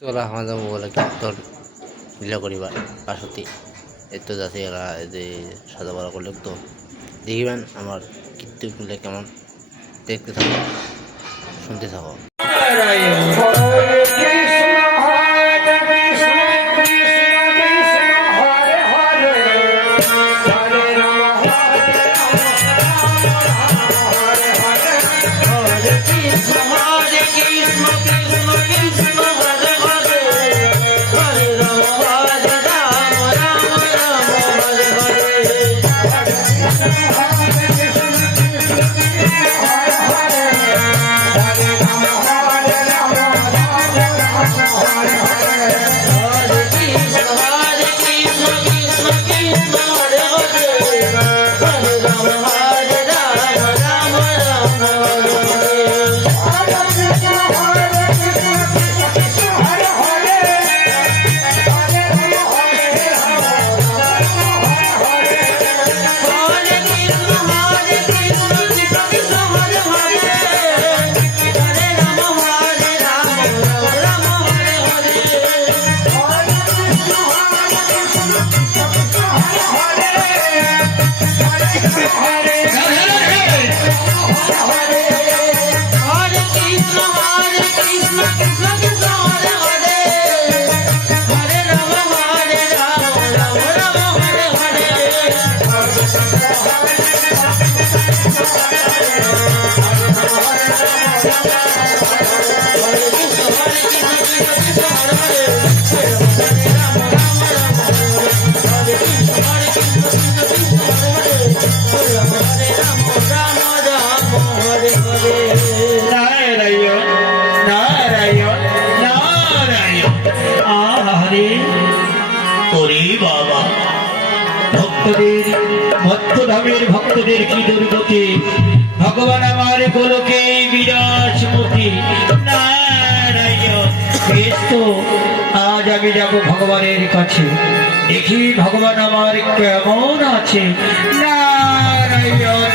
তোলা আমাদের বলে কীর্তন লীলা করিবা পাশতি এত যাতে এরা যে সাজা বড় করলে তো দেখিবেন আমার কীর্তনগুলো কেমন দেখতে থাকো শুনতে থাকো। মধ্যধামের ভক্তদের কি দুর্গতি, ভগবান আমার গোলকে বিরাজমূর্তি নারায়ণ। বেশ তো, আজ আমি যাব ভগবানের কাছে, দেখি ভগবান আমার কেমন আছে। নারায়ণ